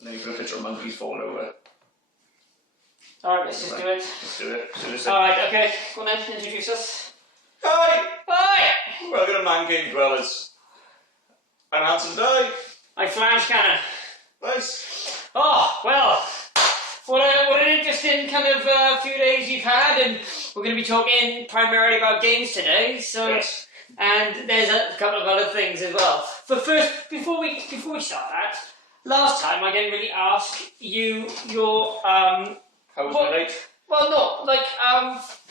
And then you put a picture of monkeys falling over. Alright, let's just do it. Let's do it. Alright, okay. Go on then, introduce us. Hi! Hi! Welcome to Man Cave Dwellers. I'm Hanson Dye. I'm Flange Cannon. Nice. Oh, well, what an interesting kind of few days you've had, and we're going to be talking primarily about games today. So, yes. And there's a couple of other things as well. But first, before we start that, last time I didn't really ask you your How was my night? Well, no, like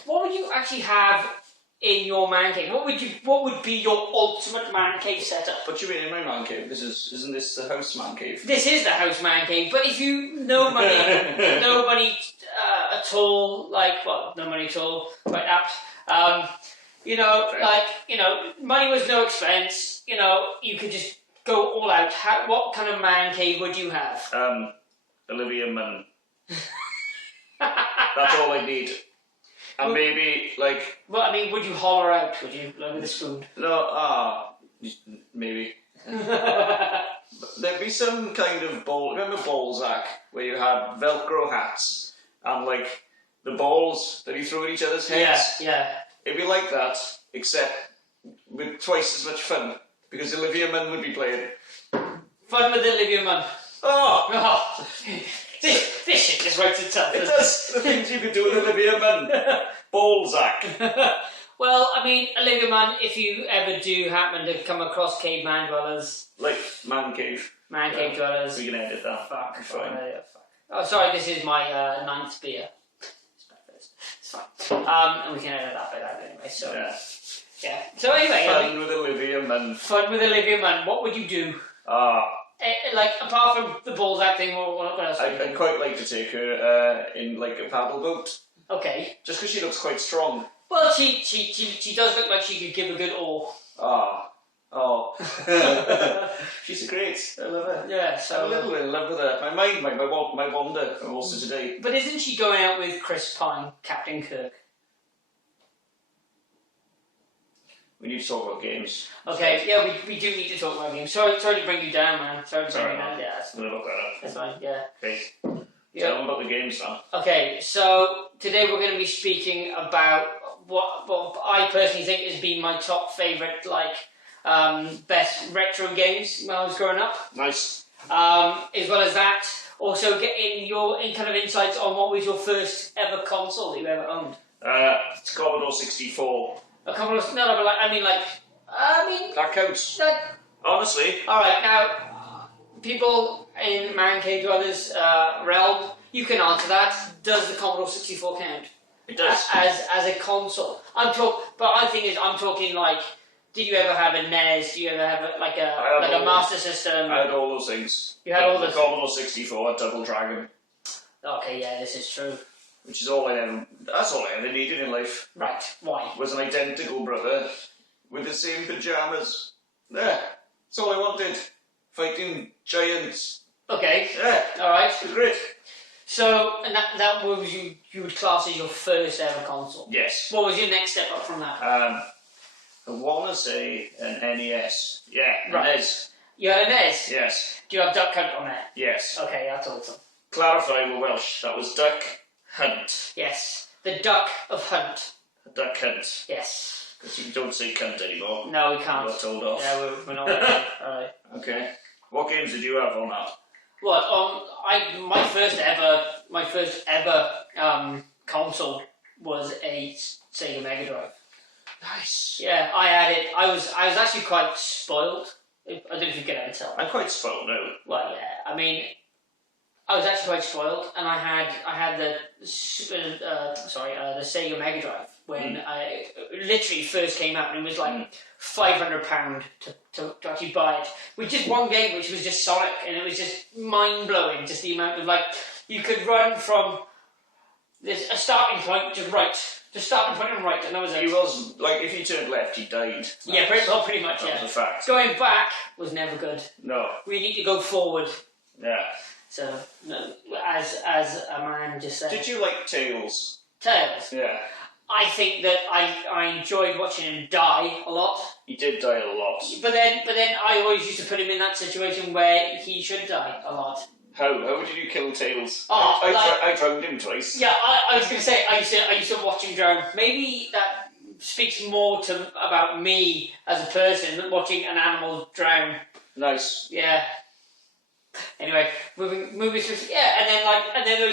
what would you actually have in your man cave? What would be your ultimate man cave setup? What do you mean in my man cave? Isn't this the house man cave? This is the house man cave, but if you no money at all, like, well, no money at all, quite apt. Money was no expense. You could just go all out. What kind of man cave would you have? Olivia Munn. That's all I need. And maybe, like... Well, I mean, would you holler out? Would you, like with a spoon? No, maybe. There'd be some kind of ball... Remember Balzac? Where you had Velcro hats and, like, the balls that you threw at each other's heads? Yeah. It'd be like that, except with twice as much fun. Because Olivia Munn would be playing. Fun with Olivia Munn. Oh! This shit just writes itself. It does. The things you could do with Olivia Munn. Balzac. Well, I mean, Olivia Munn, if you ever do happen to come across caveman dwellers... Like Man Cave. Man cave dwellers. We can edit that. Fuck. Fine. Fuck. Oh, sorry, this is my 9th beer. It's fine. And we can edit that bit out anyway, so... Yeah. So anyway... Fun with Olivia Munn. Fun with Olivia Munn. What would you do? Like, apart from the Balzac thing, what else? I'd quite like to take her in, like, a paddle boat. Okay. Just because she looks quite strong. Well, she does look like she could give a good oar. Oh. She's great. I love her. Yeah, so... I'm a little bit in love with her. My mind, my wander most of today. But isn't she going out with Chris Pine, Captain Kirk? We need to talk about games. Okay, yeah, we do need to talk about games. Sorry to bring you down, man. Sorry to bring you down. Yeah, I'm going to look that up. that's fine, yeah. Okay. Yeah. Tell them about the games now. Okay, so today we're going to be speaking about what I personally think has been my top favourite, like, best retro games when I was growing up. Nice. As well as that, also getting your kind of insights on what was your first ever console that you ever owned. It's Commodore 64. A couple of That counts. Honestly. Alright, now, people in Man Cave Dwellers realm, you can answer that. Does the Commodore 64 count? It does. As a console. I'm talking like, did you ever have a NES? Do you ever have a Master System? I had all those things. You had all the those. Commodore 64, Double Dragon. Okay, yeah, this is true. Which is that's all I ever needed in life. Right, why? Was an identical brother with the same pyjamas. There. That's all I wanted. Fighting giants. Okay. Yeah. Alright. It was great. So, and that was you would class as your first ever console? Yes. What was your next step up from that? I want to say an NES. Yeah, right. NES. You had a NES? Yes. Do you have Duck Hunt on there? Yes. Okay, that's awesome. Clarify, we're Welsh. That was Duck Hunt. Yes. The Duck of Hunt. Duck Hunt. Yes. Because you don't say cunt anymore. No, we can't. We got told off. Yeah, we're not. Alright. Okay. What games did you have on that? What? My first ever console was a Sega Mega Drive. Nice. Yeah, I had it. I was actually quite spoiled. I don't know if you can ever tell. I'm quite spoiled now. Well, yeah. I mean, I was actually quite spoiled, and I had the Sega Mega Drive when I literally first came out, and it was like £500 to actually buy it with just one game, which was just Sonic, and it was just mind blowing. Just the amount of you could run from a starting point to right. Just starting point and right, and that was it. He was, if he turned left, he died. Yeah, pretty much, yeah. That was a fact. Going back was never good. No. We need to go forward. Yeah. So, no, as a man just said. Did you like Tails? Tails? Yeah. I think that I enjoyed watching him die a lot. He did die a lot. But then I always used to put him in that situation where he should die a lot. How did you kill Tails? Oh, I drowned him twice. Yeah, I was going to say, I used to watch him drown. Maybe that speaks more about me as a person, watching an animal drown. Nice. Yeah. Anyway, moving through. Yeah, and then there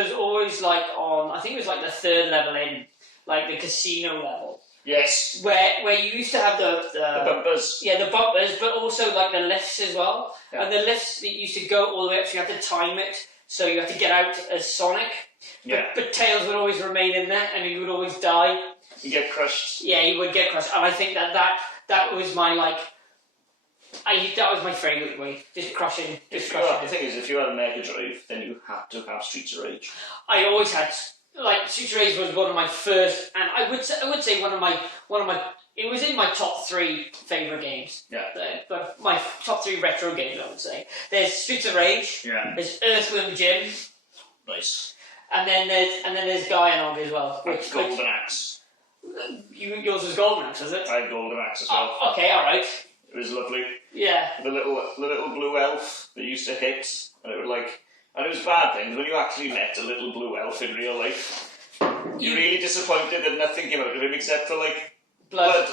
was always like on. I think it was like the third level in, like the casino level. Yes. Where you used to have the bumpers. Yeah, the bumpers, but also like the lifts as well. Yeah. And the lifts that used to go all the way up, so you had to time it. So you had to get out as Sonic. Yeah. But Tails would always remain in there, and he would always die. You get crushed. Yeah, he would get crushed, and I think that was my like. That was my favourite way, just crushing. The thing is, if you had a Mega Drive, then you had to have Streets of Rage. I always had like Streets of Rage was one of my first, and I would say one of my. It was in my top 3 favourite games. Yeah. But my top 3 retro games, I would say. There's Streets of Rage. Yeah. There's Earthworm Jim. Nice. And then there's Guy and Og as well. Golden Axe. Yours was Golden Axe, was it? I had Golden Axe as well. Oh, okay, all right. It was lovely. Yeah. The little blue elf that used to hit, and it was bad things when you actually met a little blue elf in real life. You're really disappointed that nothing came out of him except for like blood.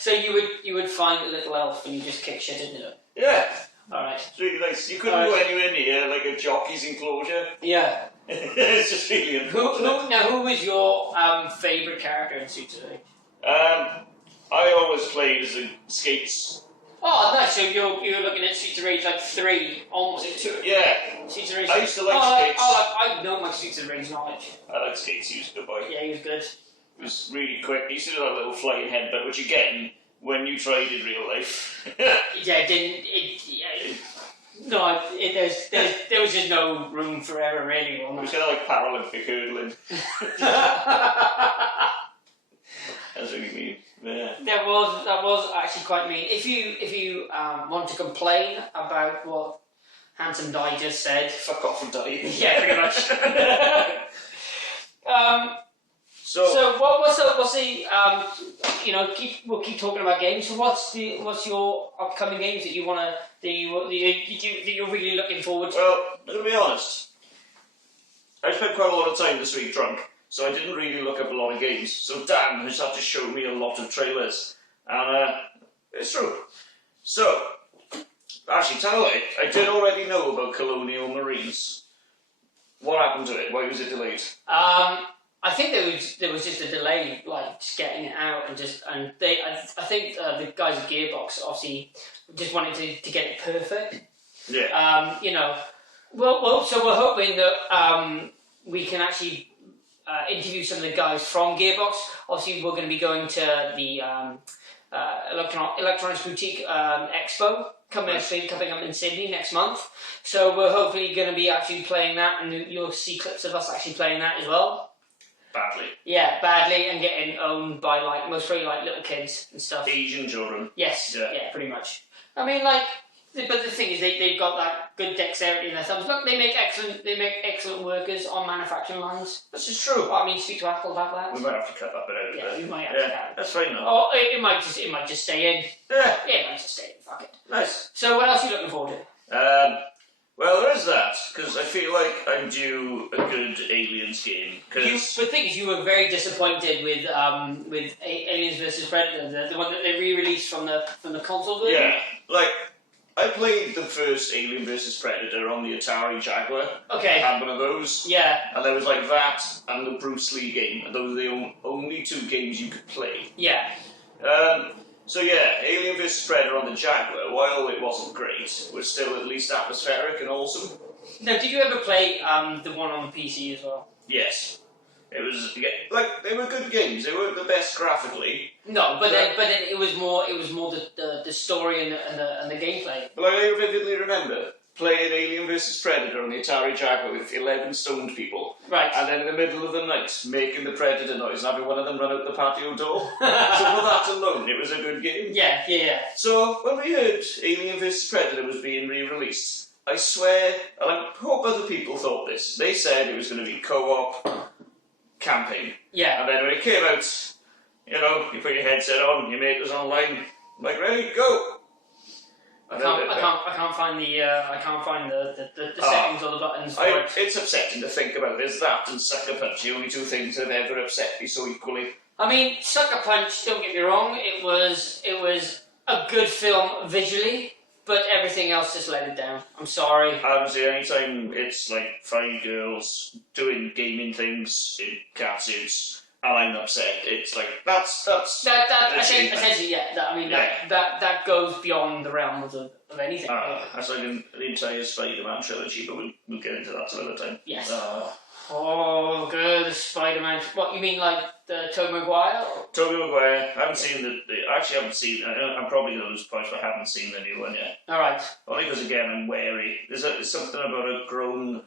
So you would find a little elf and you just kick shit into it. Yeah. All right. It's really nice. You couldn't go anywhere near like a jockey's enclosure. Yeah. It's just really unfortunate. Who was your favourite character in Streets of Rage? I always played as a Skates. Oh, nice. So you're looking at Streets of Rage like 3, almost 2. Yeah. Streets of Rage. I used to like Skates. I know my Streets of Rage knowledge. I like Skates. He was a good boy. Yeah, he was good. It was really quick. He used to do that little flying headbutt, which you get when you tried in real life. Yeah, there was just no room for error really on It was that. kind of like Paralympic hurdling. That's really mean. Yeah. That was actually quite mean. If you want to complain about what Handsome Di just said, Fuck off and die. yeah, pretty much. So what's the we'll keep talking about games. So what's your upcoming games that you're really looking forward to? Well, to be honest, I spent quite a lot of time this week drunk, so I didn't really look up a lot of games. So Dan has had to show me a lot of trailers, and it's true. So, actually, tell you, I did already know about Colonial Marines. What happened to it? Why was it delayed? I think there was just a delay, like just getting it out, I think the guys at Gearbox obviously just wanted to get it perfect. Yeah. Well, so we're hoping that we can actually interview some of the guys from Gearbox. Obviously, we're going to be going to the Electronics Boutique Expo coming up in Sydney next month. So we're hopefully going to be actually playing that, and you'll see clips of us actually playing that as well. Badly. Yeah, badly, and getting owned by mostly little kids and stuff. Asian children. Yes, yeah, pretty much. I mean, but the thing is, they've got that good dexterity in their thumbs. Look, they make excellent workers on manufacturing lines. This is true. I mean, speak to Apple about that. We might have to cut that bit out. Yeah, we might have to cut it. That's fine. Or it might just stay in. Yeah. Yeah, it might just stay in. Fuck it. Nice. So, what else are you looking forward to? Well, there is that, because I feel like I'm due a good Aliens game. But the thing is, you were very disappointed with Aliens vs Predator, the one that they re-released from the console version. Yeah, I played the first Alien vs Predator on the Atari Jaguar. Okay. I had one of those. Yeah. And there was that and the Bruce Lee game, and those were the only 2 games you could play. Yeah. So yeah, Alien vs Predator on the Jaguar, while it wasn't great, was still at least atmospheric and awesome. Now, did you ever play the one on the PC as well? Yes. It was they were good games. They weren't the best graphically. No, but then it was more the story and the gameplay. But I vividly remember playing Alien vs Predator on the Atari Jaguar with 11 stoned people. Right. And then in the middle of the night, making the Predator noise and having one of them run out the patio door. So for that alone, it was a good game. Yeah. So when we heard Alien vs Predator was being re-released, I swear, and I hope other people thought this, they said it was going to be co-op camping. Yeah. And then when it came out, you put your headset on, your mate was online, I'm like, ready, go. I can't find the settings or the buttons for it. It's upsetting to think about. There's that and Sucker Punch, the only two things that have ever upset me so equally. I mean, Sucker Punch, don't get me wrong, it was a good film visually, but everything else just let it down. I'm sorry. Honestly, anytime it's like 5 girls doing gaming things in cat suits, and I'm upset, it's like, that's I think, essentially, yeah, that goes beyond the realm of anything. That's like the entire Spider-Man trilogy, but we'll get into that some other time. Yes. Oh, good, Spider-Man. What, you mean like the Tobey Maguire? Tobey Maguire. I haven't seen I'm probably going to lose points, but I haven't seen the new one yet. Alright. Only because, again, I'm wary. There's something about a grown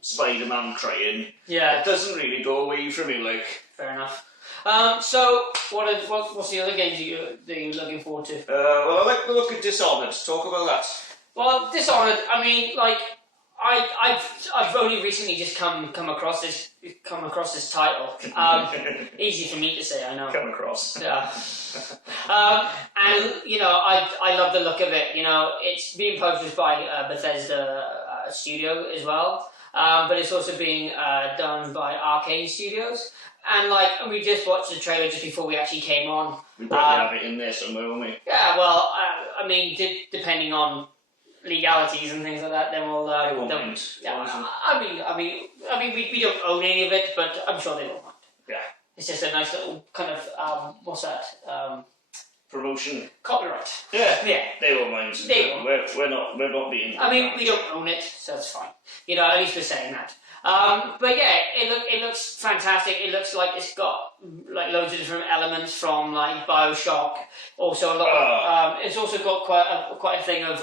Spider-Man crying. Yeah. It doesn't really go away from me, like. Fair enough. So, what's the other games that you're looking forward to? Well, I like the look of Dishonored. Talk about that. Well, Dishonored, I mean, like, I've only recently just come across this title. Easy for me to say, I know. Come across. Yeah. And you know, I love the look of it. You know, it's being published by Bethesda Studio as well, but it's also being done by Arcane Studios. And like, we just watched the trailer just before we actually came on. We probably have it in there somewhere, won't we? Yeah. Well, I mean, depending on legalities and things like that, then we'll. They won't mind. Yeah. I mean, we don't own any of it, but I'm sure they won't mind. Yeah. It's just a nice little kind of what's that? Promotion. Copyright. Yeah. Yeah. They won't mind. We're not being. I mean, we don't own it, so it's fine. You know, at least we're saying that. But yeah, it looks fantastic. It looks like it's got like loads of different elements from like BioShock. Also a lot. It's also got quite a thing of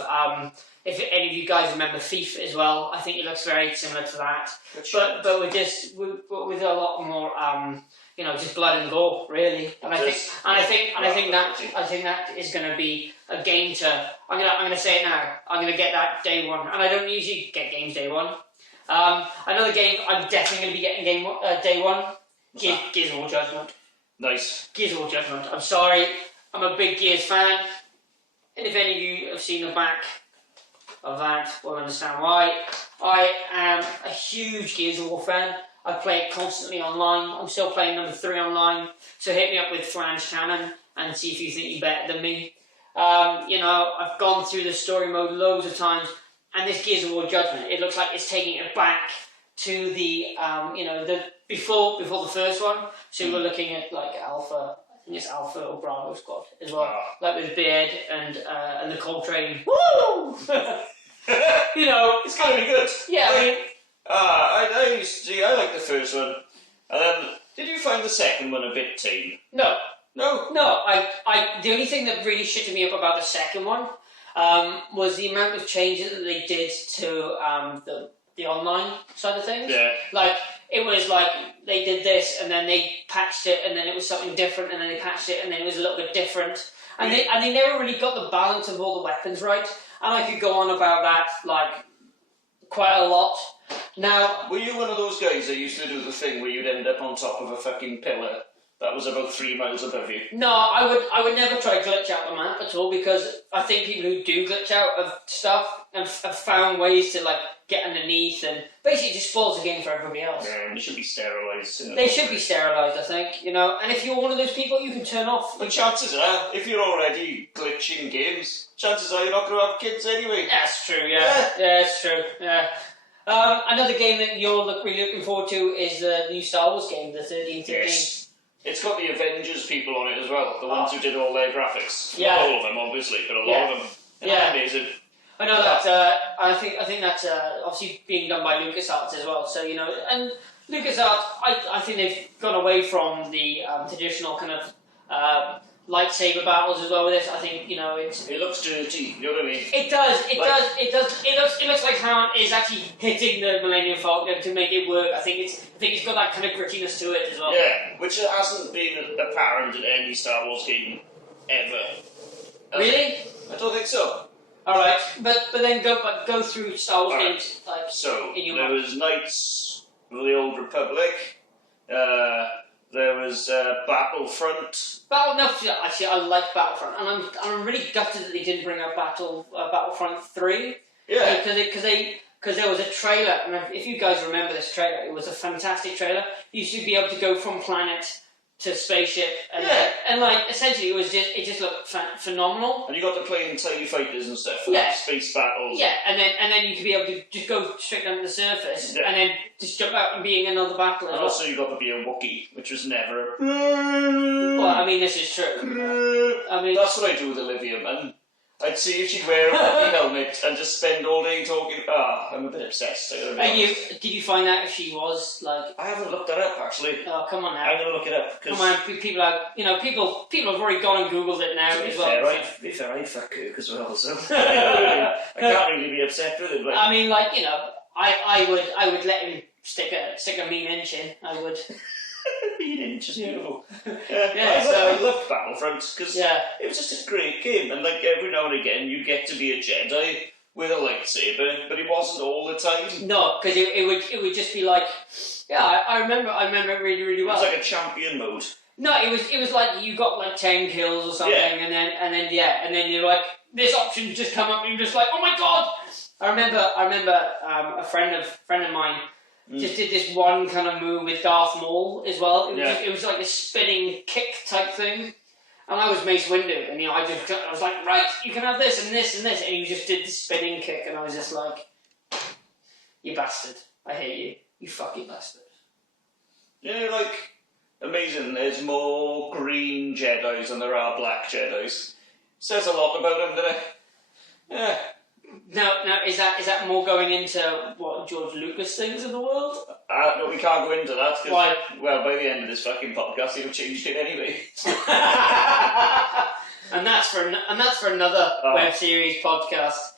if any of you guys remember Thief as well. I think it looks very similar to that. But with a lot more you know, just blood and gore really. And I think that is going to be a game to. I'm gonna say it now. I'm gonna get that day one, and I don't usually get games day one. Another game I'm definitely going to be getting day one. Gears of War Judgment. Nice. Gears of War Judgment. I'm sorry, I'm a big Gears fan, and if any of you have seen the back of that, will understand why. I am a huge Gears of War fan. I play it constantly online. I'm still playing number 3 online, so hit me up with Flange Cannon and see if you think you're better than me. You know, I've gone through the story mode loads of times. And this Gears of War Judgment, it looks like it's taking it back to the, you know, the before the first one. So we're looking at like Alpha, I think it's Alpha or Bravo Squad as well, like with Beard and the Coltrane. Woo! You know, it's going to be good. Yeah, I like the first one. Did you find the second one a bit tame? No. No. The only thing that really shitted me up about the second one. Was the amount of changes that they did to the online side of things. Yeah. Like, it was like, they did this, and then they patched it, and then it was something different, and then they patched it, and then it was a little bit different. And they never really got the balance of all the weapons right. And I could go on about that, like, quite a lot. Now... Were you one of those guys that used to do the thing where you'd end up on top of a fucking pillar that was about 3 miles above you? No, I would never try to glitch out the map at all, because I think people who do glitch out of stuff have found ways to like get underneath, and basically it just spoils the game for everybody else. Yeah, they should be sterilised. They should be sterilised, I think, you know, and if you're one of those people, you can turn off. But chances are, if you're already glitching games, chances are you're not going to have kids anyway. That's true, yeah. Yeah, it's true, yeah. Another game that you're really looking forward to is the new Star Wars game, the 1313. Yes. It's got the Avengers people on it as well, the ones who did all their graphics. Yeah. Not all of them, obviously, but a lot of them. Yeah. Amazing. I know that. I think that's obviously being done by LucasArts as well. So, you know, and LucasArts, I think they've gone away from the traditional kind of lightsaber battles as well with this. I think, you know, it looks dirty, you know what I mean? It does. It looks like Han is actually hitting the Millennium Falcon to make it work. I think it's got that kind of grittiness to it as well. Yeah, which hasn't been apparent in any Star Wars game ever. Really? I don't think so. Alright, but then go through Star Wars games like so in your there was Knights of the Old Republic, There was Battlefront. Actually, I like Battlefront, and I'm really gutted that they didn't bring out Battlefront 3. Yeah. Because there was a trailer, and if you guys remember this trailer, it was a fantastic trailer. You should be able to go from planet to spaceship, and like essentially it just looked phenomenal. And you got to play in TIE fighters and stuff, space battles. Yeah, and then you could be able to just go straight down to the surface, and then just jump out and be in another battle. And also you got to be a Wookiee, which was never. Well, I mean, this is true. I mean, that's what I do with Olivia Munn. I'd see if she'd wear a Wookiee helmet and just spend all day talking. I'm a bit obsessed. Did you find out if she was like? I haven't looked that up actually. Oh, come on now. I'm gonna look it up. Come on, people have already gone and googled it now as well. To be fair, I'd fuck Kirk as well, so I can't really be upset with it. But I mean, like I would let him stick a mean inch in. I would. Mean inch is beautiful. I loved Battlefront because it was just a great game, and like every now and again you get to be a Jedi with a lightsaber, but it wasn't all the time. No, because it would just be like, I remember it really, really well. It was like a champion mode. No, it was like you got like 10 kills or something, and then you're like, this option's just come up, and you're just like, oh my god! I remember a friend of mine just did this one kind of move with Darth Maul as well. It was like a spinning kick type thing. And I was Mace Windu, and I was like, right, you can have this and this and this, and he just did the spinning kick, and I was just like, you bastard, I hate you, you fucking bastard. Yeah, like, amazing, there's more green Jedis than there are black Jedis. Says a lot about them, doesn't it? Yeah. Now, is that more going into what George Lucas thinks of the world? No, we can't go into that. Why? Well, by the end of this fucking podcast, he'll have changed it anyway. and that's for another web series podcast.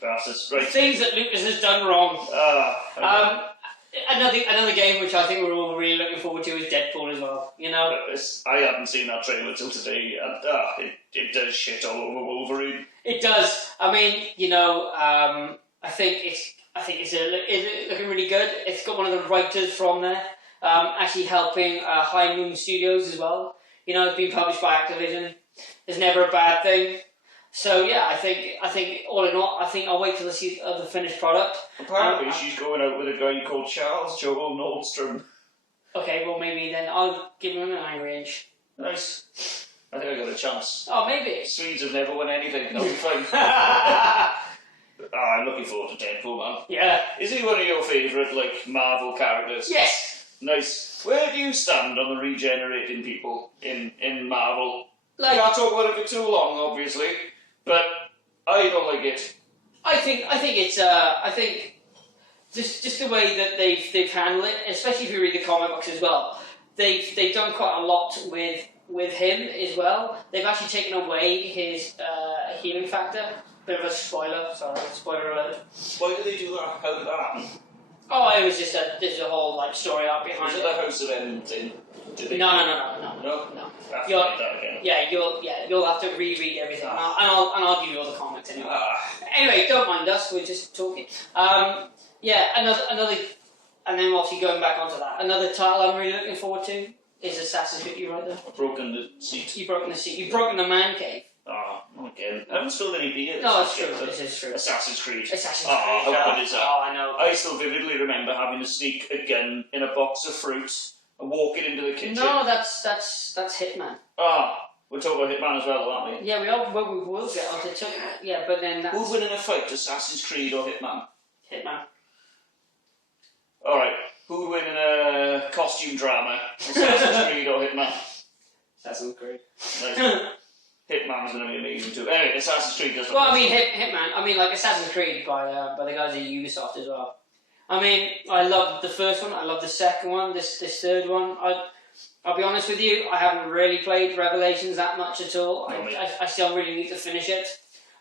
That's right. Things that Lucas has done wrong. Another game which I think we're all really looking forward to is Deadpool as well. You know, I hadn't seen that trailer till today, and it does shit all over Wolverine. It does. I mean, I think it's looking really good. It's got one of the writers from there, actually helping High Moon Studios as well. It's been published by Activision. It's never a bad thing. So yeah, I think all in all, I'll wait till I see the finished product. Apparently, she's going out with a guy called Charles Joel Nordstrom. Okay, well maybe then I'll give him an angry inch. Nice. I think I got a chance. Oh, maybe. Swedes have never won anything. I'll be fine. I'm looking forward to Deadpool, man. Yeah. Is he one of your favourite, like, Marvel characters? Yes. Nice. Where do you stand on the regenerating people in Marvel? Like, we can't talk about it for too long, obviously, but I don't like it. I think just the way that they've handled it, especially if you read the comic books as well, they've done quite a lot with him as well. They've actually taken away his healing factor. Bit of a spoiler, sorry, spoiler alert. Why did they do that? How did that happen? Oh, it was just there's a whole like story arc behind it. Was it the House of M thing? No. You'll have to reread everything, and I'll give you all the comics anyway. Anyway, don't mind us. We're just talking. Another, and then obviously going back onto that, another title I'm really looking forward to is Assassin's Creed. You right there? I've broken the seat. You've broken the seat. You've broken the man cave. Not again. I haven't spilled any beer. No, it's true. This is true. Assassin's Creed. How good is that? Oh, I know. I still vividly remember having to sneak a gun in a box of fruit and walk it into the kitchen. No, that's Hitman. We're talking about Hitman as well, aren't we? Yeah, we are. Well, we will get onto it. Yeah, but then that's... Who'd win in a fight, Assassin's Creed or Hitman? Hitman. Alright, who'd win in a costume drama, Assassin's Creed or Hitman? Assassin's Creed. Nice. Hitman's going to be amazing too. Anyway, Assassin's Creed does. Well, I mean, Hitman. I mean, like Assassin's Creed by the guys at Ubisoft as well. I mean, I love the first one. I love the second one. This third one. I'll be honest with you. I haven't really played Revelations that much at all. I still really need to finish it.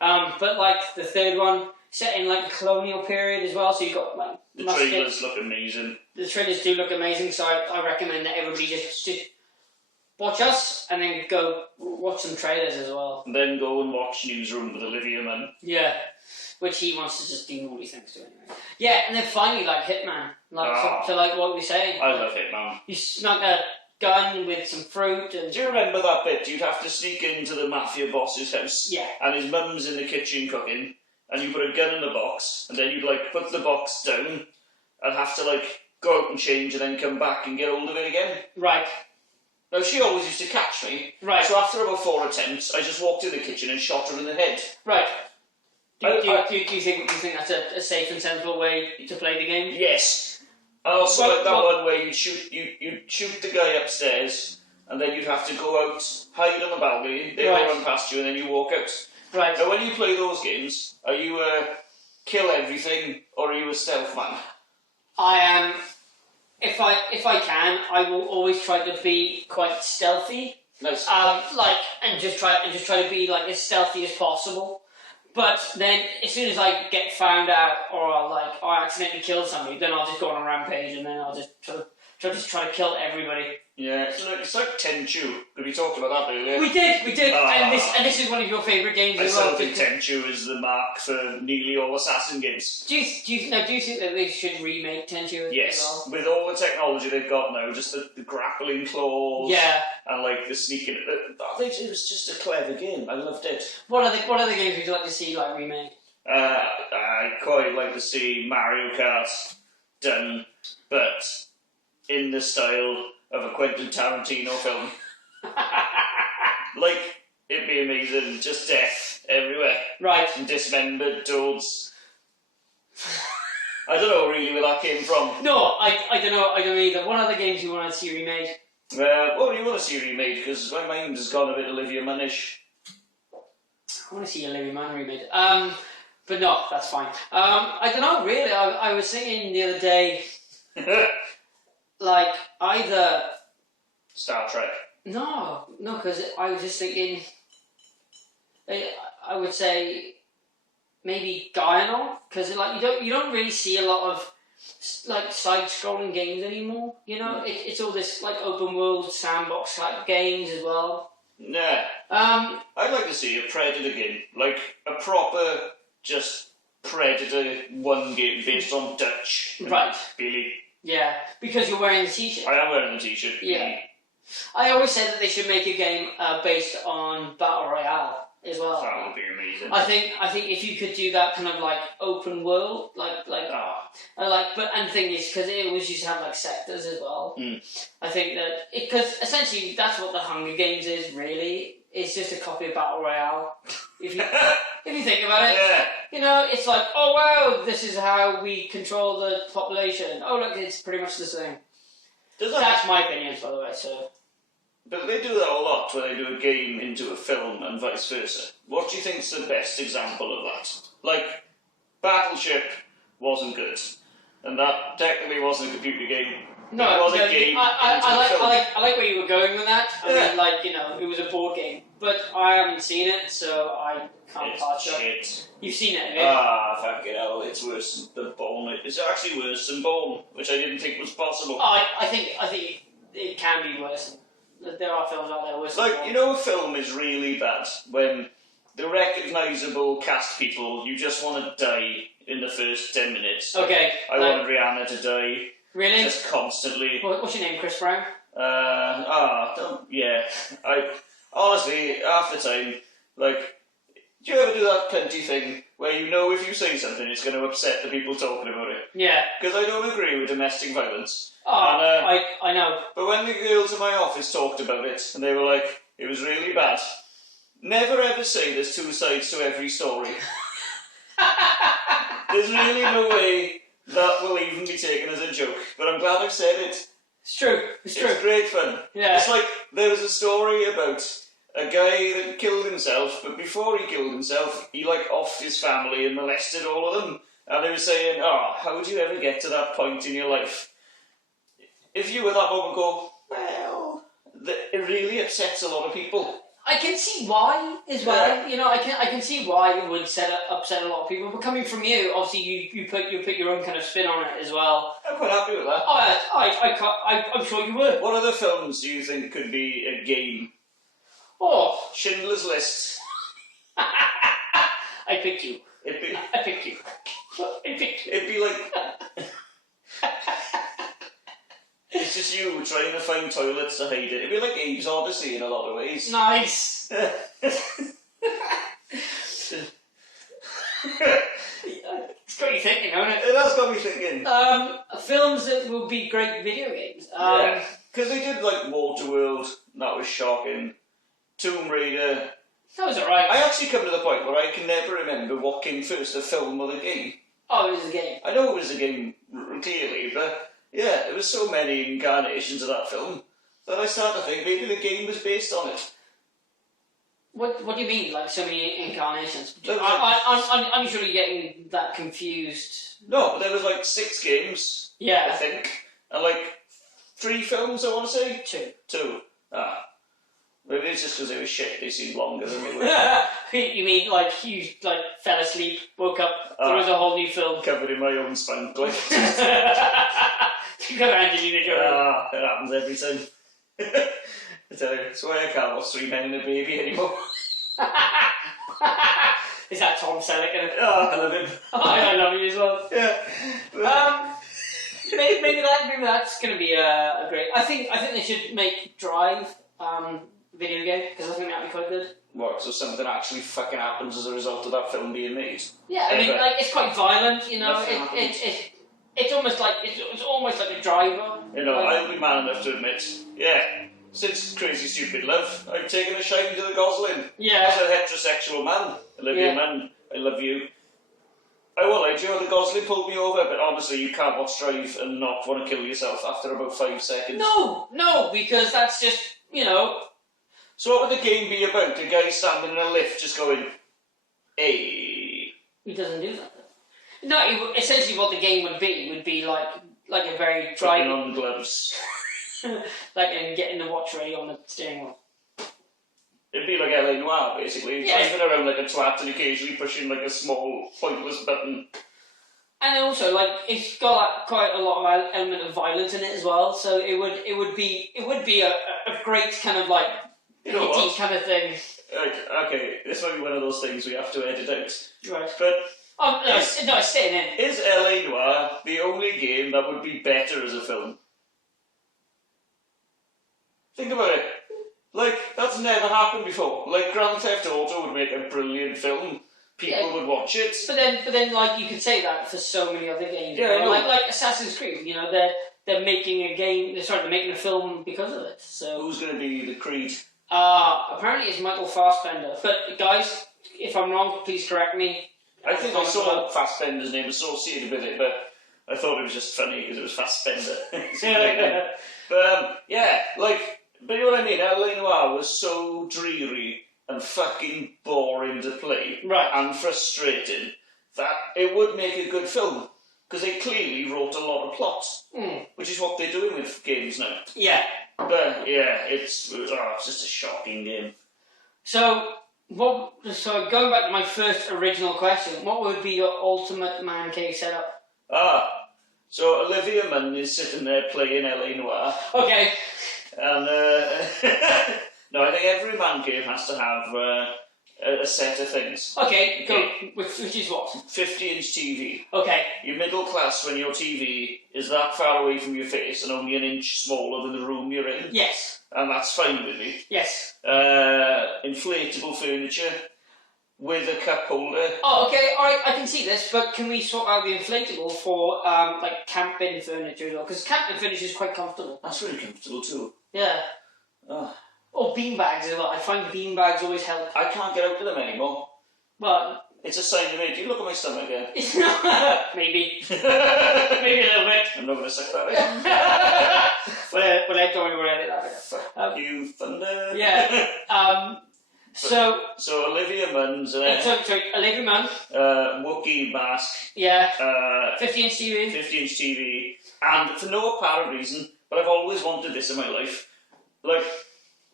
But like the third one, set in like the colonial period as well. So you've got like the trailers look amazing. The trailers do look amazing. So I recommend that everybody just watch us and then go watch some trailers as well. And then go and watch Newsroom with Olivia Munn. Yeah, which he wants to just do naughty things to anyway. Yeah, and then finally, like Hitman. Like, so like what we're saying. I love Hitman. You snuck a gun with some fruit and... Do you remember that bit? You'd have to sneak into the mafia boss's house. Yeah. And his mum's in the kitchen cooking, and you put a gun in the box, and then you'd, like, put the box down, and have to, like, go out and change, and then come back and get hold of it again. Right. Now, she always used to catch me. Right. So after about 4 attempts, I just walked in the kitchen and shot her in the head. Right. Do you think that's a safe and sensible way to play the game? Yes. And also like that one where you'd shoot the guy upstairs, and then you'd have to go out, hide on the balcony, they all run past you, and then you walk out. Right. Now, when you play those games, are you a kill everything, or are you a stealth man? I am. If I can, I will always try to be quite stealthy. Nice. And just try to be like as stealthy as possible. But then, as soon as I get found out, or I accidentally kill somebody, then I'll just go on a rampage, and then I'll just try to kill everybody. Yeah, it's like Tenchu. We talked about that earlier. We did. And this is one of your favourite games I as well. still think Tenchu is the mark for nearly all assassin games. Do you think that they should remake Tenchu yes, as well? with all the technology they've got now, just the grappling claws, and like the sneaking. It was just a clever game. I loved it. What other games would you like to see remade? I'd quite like to see Mario Kart done, but in the style of a Quentin Tarantino film. Like, it'd be amazing. Just death everywhere. Right. And dismembered toads. I don't know really where that came from. No, I don't know. I don't either. What other games do you want to see remade? What do you want to see remade? Because my mind has gone a bit Olivia Munnish. I want to see Olivia Munn remade. But no, that's fine. I don't know, really. I was thinking the other day... Like, either... Star Trek. No, because I was just thinking... I would say maybe Guyana, because like you don't really see a lot of like side-scrolling games anymore. You know, it's all this like open-world sandbox type games as well. Yeah. I'd like to see a Predator game, like a proper just Predator one game based on Dutch. Right. Billy. Yeah, because you're wearing the t-shirt. I am wearing the t-shirt. Yeah. I always said that they should make a game based on Battle Royale as well. That would be amazing. I think if you could do that kind of like open world, and the thing is, because it always used to have like sectors as well. I think that because essentially that's what the Hunger Games is really. It's just a copy of Battle Royale. If you think about it, yeah. You know, it's like, oh wow, this is how we control the population. Oh look, it's pretty much the same. That's my opinion, by the way. So, but they do that a lot, where they do a game into a film and vice versa. What do you think is the best example of that? Like, Battleship wasn't good, and that technically wasn't a computer game. No, it was a game. I like where you were going with that. I mean, like, you know, it was a board game, but I haven't seen it, so I can't pass it. Shit. You've seen it, haven't you? Fucking hell! It's worse than Bone. It's actually worse than Bone, which I didn't think was possible. I think it can be worse. There are films out there worse. Like, you know, a film is really bad when the recognisable cast people, you just want to die in the first 10 minutes. Okay. I wanted Rihanna to die. Really? Just constantly. What's your name, Chris Brown? Yeah. Honestly, half the time, like, do you ever do that plenty thing where you know if you say something it's going to upset the people talking about it? Yeah. Because I don't agree with domestic violence. I know. But when the girls in my office talked about it, and they were like, it was really bad, never ever say there's two sides to every story. There's really no way that will even be taken as a joke, but I'm glad I've said it. It's true. It's true. It's great fun. Yeah. It's like, there was a story about a guy that killed himself, but before he killed himself, he like offed his family and molested all of them. And they were saying, how would you ever get to that point in your life? If you at that moment go, well, it really upsets a lot of people. I can see why as well. Yeah. You know, I can see why it would upset a lot of people. But coming from you, obviously you put your own kind of spin on it as well. I'm quite happy with that. I'm sure you would. What other films do you think could be a game? Oh, Schindler's List. I picked you. I picked you. It'd be like... It's it's just you trying to find toilets to hide it. It'd be like Abe's Odyssey in a lot of ways. Nice. It's got you thinking, hasn't it? It has got me thinking. Films that would be great video games. Because they did like Waterworld, that was shocking. Tomb Raider. That was alright. I actually come to the point where I can never remember what came first, the film or the game. Oh, it was a game. I know it was a game, clearly, but yeah, there was so many incarnations of that film that I started to think maybe the game was based on it. What do you mean, like so many incarnations? There was I'm sure you're getting that confused. No, but there was like 6 games, Yeah. I think, and like 3 films, I want to say? 2. Maybe it's just because they were shit, they seemed longer than they were. You mean like you fell asleep, woke up, there was a whole new film? Covered in my own spunk, like. You got Angelina Jolie. It happens every time. I tell you, it's why I can't watch 3 Men and a Baby anymore. Is that Tom Selleck in it? Oh, I love him. I love you as well. Yeah. Maybe that's going to be a great. I think they should make Drive video game because I think that'd be quite good. What? So something actually fucking happens as a result of that film being made? Yeah, I mean, like it's quite violent, you know. It's almost like a driver. You know, I'll be man enough to admit, yeah. Since Crazy Stupid Love, I've taken a shine to the Gosling. Yeah. As a heterosexual man, Olivia Munn, I love you. I won't lie to you, the Gosling pulled me over, but honestly, you can't watch Drive and not want to kill yourself after about 5 seconds. No, because that's just, you know. So what would the game be about? A guy standing in a lift just going, hey. He doesn't do that. No, essentially what the game would be like a very driving... Putting on gloves. like and getting the watch ready on the steering wheel. It'd be like LA Noire, basically. Yeah. Driving around like a twat and occasionally pushing like a small, pointless button. And also, like, it's got quite a lot of element of violence in it as well. So it would be a great kind of like hitty kind of thing. Okay, this might be one of those things we have to edit out. Right. But it's staying in. Is LA Noire the only game that would be better as a film? Think about it. Like, that's never happened before. Like, Grand Theft Auto would make a brilliant film. People would watch it. But then, like, you could say that for so many other games. Yeah, you know? Like Assassin's Creed. You know, they're making a game. They're making a film because of it. So who's going to be the Creed? Apparently it's Michael Fassbender. But guys, if I'm wrong, please correct me. I think I saw Fassbender's name associated with it, but I thought it was just funny because it was Fassbender. But but you know what I mean? LA Noire was so dreary and fucking boring to play, right, and frustrating that it would make a good film because they clearly wrote a lot of plots, which is what they're doing with games now. Yeah. But yeah, it's just a shocking game. So going back to my first original question, what would be your ultimate man cave setup? So Olivia Munn is sitting there playing LA Noire. Okay. And no, I think every man cave has to have a set of things. Okay, go. Which is what? 50-inch TV. Okay. You're middle class when your TV is that far away from your face and only an inch smaller than the room you're in. Yes. And that's fine with me. Yes. Inflatable furniture with a cup holder. Oh, okay, alright, I can see this, but can we swap out the inflatable for like camping furniture as well? Because camping furniture is quite comfortable. That's really comfortable too. Yeah. Or beanbags as well. I find beanbags always help. I can't get out of them anymore. Well, it's a sign of age. You look at my stomach again. Maybe. Maybe a little bit. I'm not going to suck that in. Well, I don't worry about it. Fuck you, thunder. Yeah. So Olivia Munn's sorry, Olivia Munn. Wookiee mask. Yeah. 50-inch TV. 50-inch TV. And for no apparent reason, but I've always wanted this in my life. Like,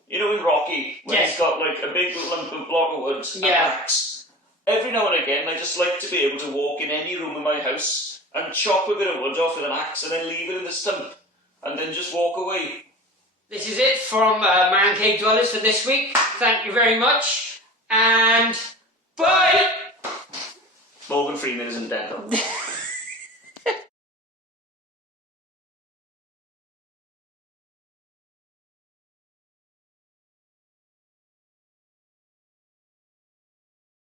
you know in Rocky, when he's got like a big lump of block of wood and an axe. Every now and again, I just like to be able to walk in any room in my house and chop a bit of wood off with an axe and then leave it in the stump and then just walk away. This is it from Man Cave Dwellers for this week. Thank you very much, and bye! Morgan Freeman isn't dead though.